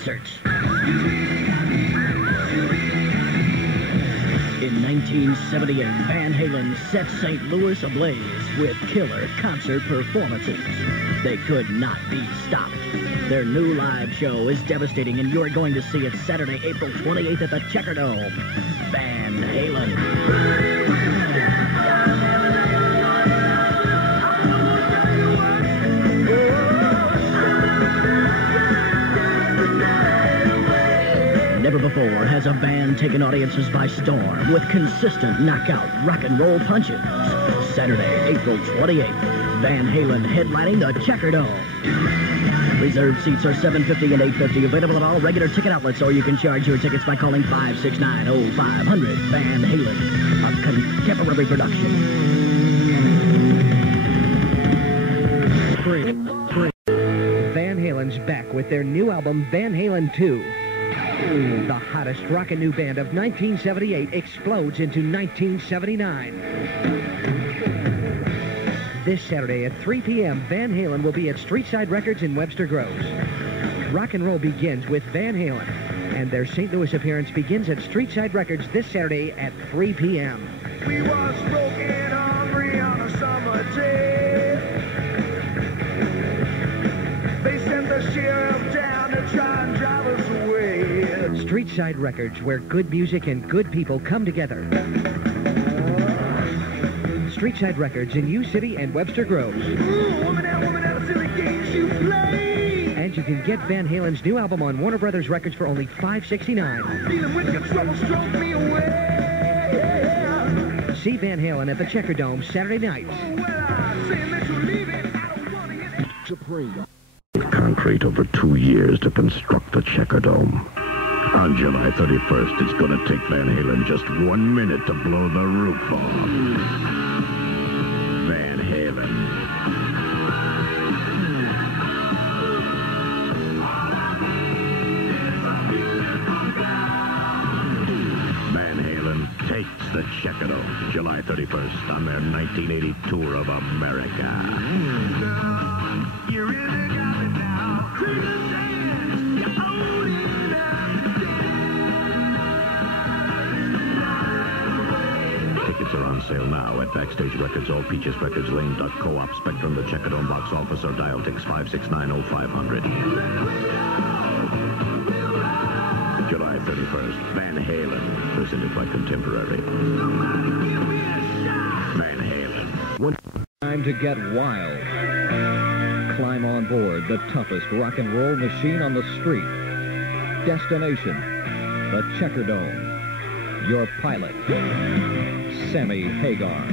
concerts. In 1978, Van Halen set St. Louis ablaze with killer concert performances. They could not be stopped. Their new live show is devastating, and you're going to see it Saturday, April 28th at the Checker Dome. Van Halen. Never before has a band taken audiences by storm with consistent knockout rock and roll punches. Saturday, April 28th, Van Halen headlining the Checker Dome. Reserved seats are $750 and $850, available at all regular ticket outlets, or you can charge your tickets by calling 569-0500. Van Halen, a contemporary production. Van Halen's back with their new album, Van Halen 2. The hottest rockin' new band of 1978 explodes into 1979. This Saturday at 3 p.m., Van Halen will be at Streetside Records in Webster Groves. Rock and roll begins with Van Halen, and their St. Louis appearance begins at Streetside Records this Saturday at 3 p.m. We was broken hungry on a summer day. They sent the sheriff down to try and drive us away. Streetside Records, where good music and good people come together. Streetside Records in U City and Webster Groves. Ooh, woman, that silly games you play. And you can get Van Halen's new album on Warner Brothers Records for only $5.69. Feeling with your trouble, stroke me away. See Van Halen at the Checker Dome Saturday nights. Well, I say that you're leaving. I don't want to hear that. Supreme. Concrete over 2 years to construct the Checker Dome. On July 31st, it's going to take Van Halen just 1 minute to blow the roof off. Van Halen. Van Halen takes the Checker Dome July 31st on their 1980 tour of America. You really got it now. Tickets are on sale now at Backstage Records, All Peaches Records, Lame Duck, Co-op, Spectrum, the Checker Dome box office, or dial Tix 569-0500. July 31st, Van Halen, presented by Contemporary. Van Halen. Time to get wild. Climb on board the toughest rock and roll machine on the street. Destination, the Checker Dome. Your pilot, Sammy Hagar.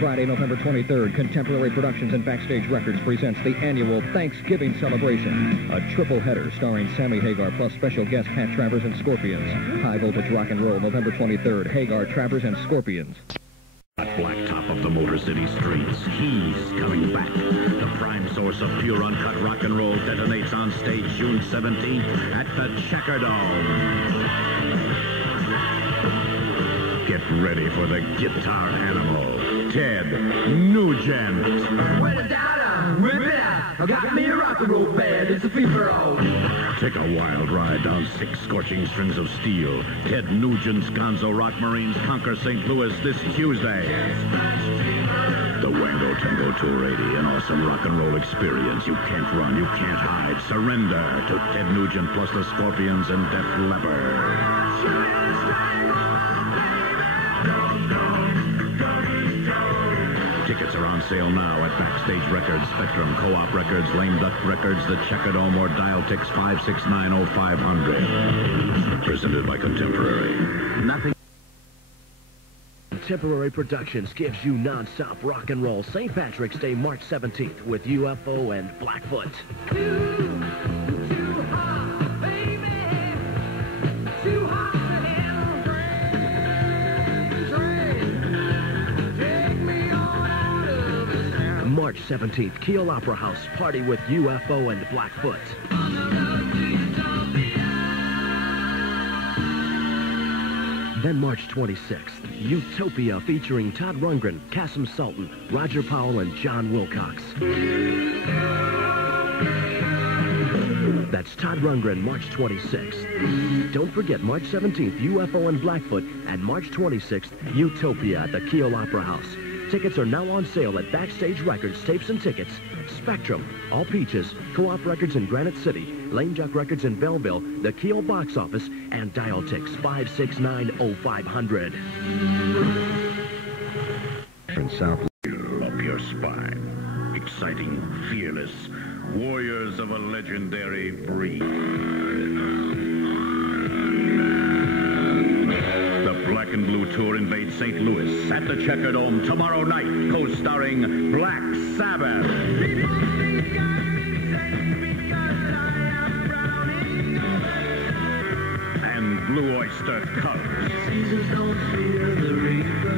Friday, November 23rd, Contemporary Productions and Backstage Records presents the annual Thanksgiving celebration. A triple header starring Sammy Hagar plus special guest Pat Travers and Scorpions. High voltage rock and roll, November 23rd, Hagar, Travers, and Scorpions. Blacktop of the Motor City streets. He's coming back. The prime source of pure uncut rock and roll detonates on stage June 17th at the Checker Dome. Get ready for the guitar animal, Ted Nugent. When it's down, I'm whip it out. I got me a rock and roll band. It's a fever all. Take a wild ride down 6 scorching strings of steel. Ted Nugent's Gonzo Rock Marines conquer St. Louis this Tuesday. The Wango Tango 280, an awesome rock and roll experience. You can't run, you can't hide. Surrender to Ted Nugent plus the Scorpions and Def Leppard. Tickets are on sale now at Backstage Records, Spectrum, Co-op Records, Lame Duck Records, the Checker Dome, or dial Tix 569-0500. Presented by Contemporary. Nothing. Contemporary Productions gives you non-stop rock and roll St. Patrick's Day, March 17th with UFO and Blackfoot. March 17th, Kiel Opera House, party with UFO and Blackfoot. Then March 26th, Utopia featuring Todd Rundgren, Kasim Sultan, Roger Powell, and John Wilcox. That That's Todd Rundgren, March 26th. Don't forget, March 17th, UFO and Blackfoot, and March 26th, Utopia at the Kiel Opera House. Tickets are now on sale at Backstage Records, Tapes and Tickets, Spectrum, All Peaches, Co-op Records in Granite City, Lame Duck Records in Belleville, the Kiel Box Office, and Dial-Tix 569-0500. In South up your spine. Exciting, fearless, warriors of a legendary breed. The Black and Blue Tour invades St. Louis at the Checkerdome tomorrow night, co-starring Black Sabbath. And Blue Oyster Cult. Seasons don't fear the reaper,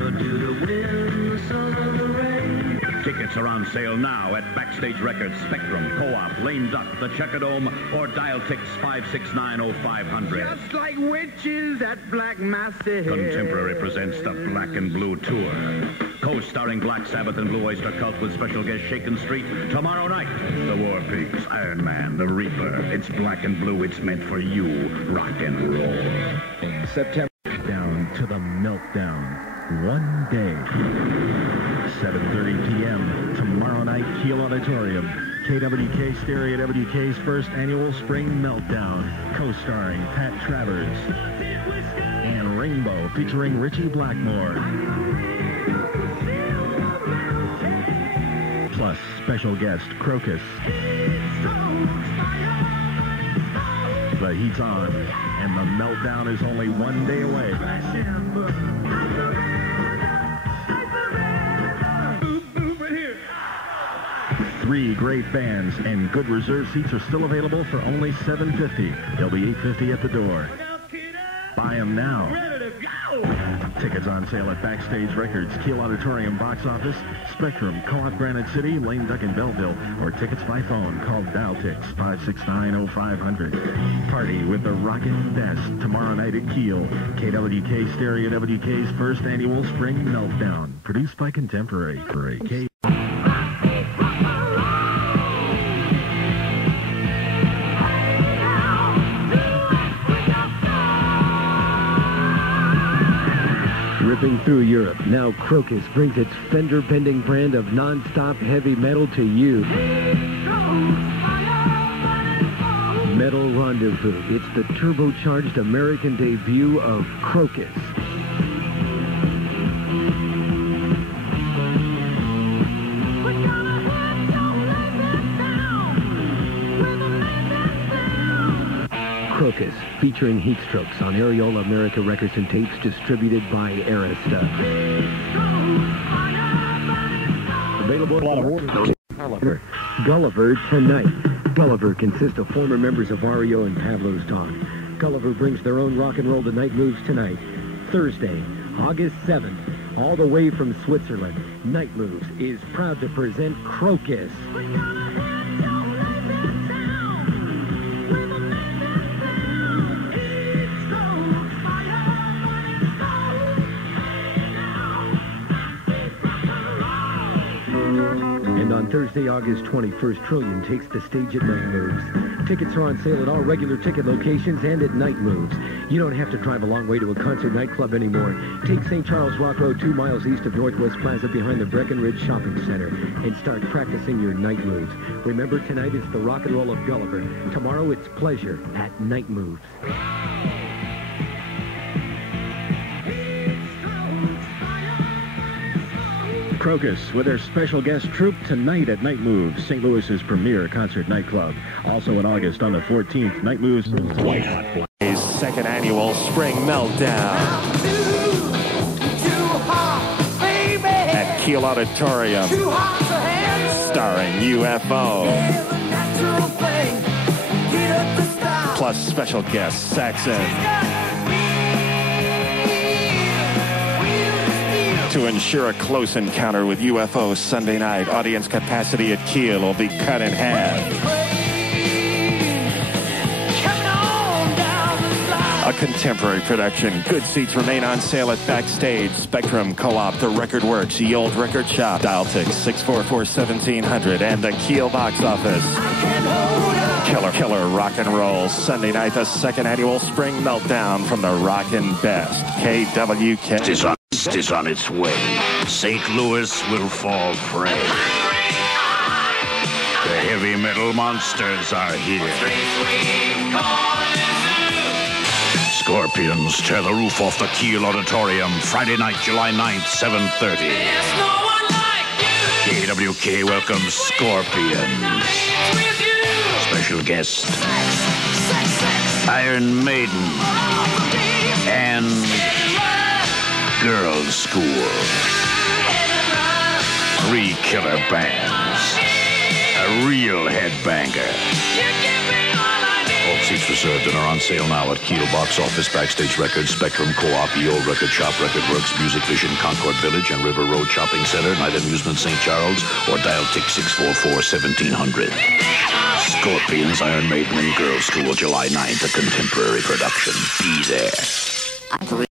nor do the wind, the sun, or the rain. Tickets are on sale now at Backstage Records, Spectrum, Co-op, Lame Duck, the Checkerdome, or Dial-Tix 569-0500. Just like witches at Black Massey. Contemporary presents the Black and Blue Tour. Co-starring Black Sabbath and Blue Oyster Cult with special guest Shaken Street tomorrow night. The War Pigs, Iron Man, The Reaper. It's Black and Blue. It's meant for you. Rock and roll. In September. Down to the meltdown. One day. 7:30 p.m. tomorrow night, Kiel Auditorium. KWK Stereo WK's first annual Spring Meltdown, co-starring Pat Travers and Rainbow featuring Richie Blackmore. Plus special guest Crocus. The heat's on, and the meltdown is only one day away. 3 great bands, and good reserve seats are still available for only $7.50. They'll be $8.50 at the door. Buy them now. Tickets on sale at Backstage Records, Kiel Auditorium Box Office, Spectrum, Co-op Granite City, Lame Duck in Belleville, or tickets by phone. Call Dial-Tix 569-0500. Party with the rockin' best tomorrow night at Kiel. KWK Stereo WK's first annual Spring Meltdown. Produced by Contemporary. Ripping through Europe, now Crocus brings its fender-bending brand of non-stop heavy metal to you. Metal Rendezvous. It's the turbocharged American debut of Crocus. Crocus, featuring Heatstrokes on Areola America Records and Tapes, distributed by Arista. Available Gulliver tonight. Gulliver consists of former members of REO and Pavlov's Dog. Gulliver brings their own rock and roll to Night Moves tonight, Thursday, August 7th, all the way from Switzerland. Night Moves is proud to present Crocus. And on Thursday, August 21st, Trillion takes the stage at Night Moves. Tickets are on sale at all regular ticket locations and at Night Moves. You don't have to drive a long way to a concert nightclub anymore. Take St. Charles Rock Road 2 miles east of Northwest Plaza behind the Breckenridge Shopping Center and start practicing your Night Moves. Remember, tonight it's the rock and roll of Gulliver. Tomorrow it's pleasure at Night Moves. Crocus with their special guest troupe tonight at Night Moves, St. Louis's premier concert nightclub. Also in August on the 14th, Night Moves. White Hot Blaze second annual Spring Meltdown at Kiel Auditorium, starring UFO. Plus special guest Saxon. To ensure a close encounter with UFO Sunday night, audience capacity at Kiel will be cut in half. A contemporary production. Good seats remain on sale at Backstage, Spectrum, Co-op, The Record Works, Ye Old Record Shop, Dial-Tix 644-1700, and the Kiel Box Office. Killer rock and roll. Sunday night, the second annual Spring Meltdown from the Rockin' Best. KWK. Is on its way. St. Louis will fall prey. The heavy metal monsters are here. Scorpions tear the roof off the Kiel Auditorium Friday night, July 9th, 7:30. KWK welcomes Scorpions. Special guest, Iron Maiden and Girls' School. 3 killer bands. A real headbanger. All seats reserved and are on sale now at Kiel Box Office, Backstage Records, Spectrum Co-op, EO Record Shop, Record Works, Music Vision, Concord Village, and River Road Shopping Center, Night Amusement St. Charles, or dial tick 644-1700. Scorpions, Iron Maiden, and Girls' School, July 9th, a contemporary production. Be there.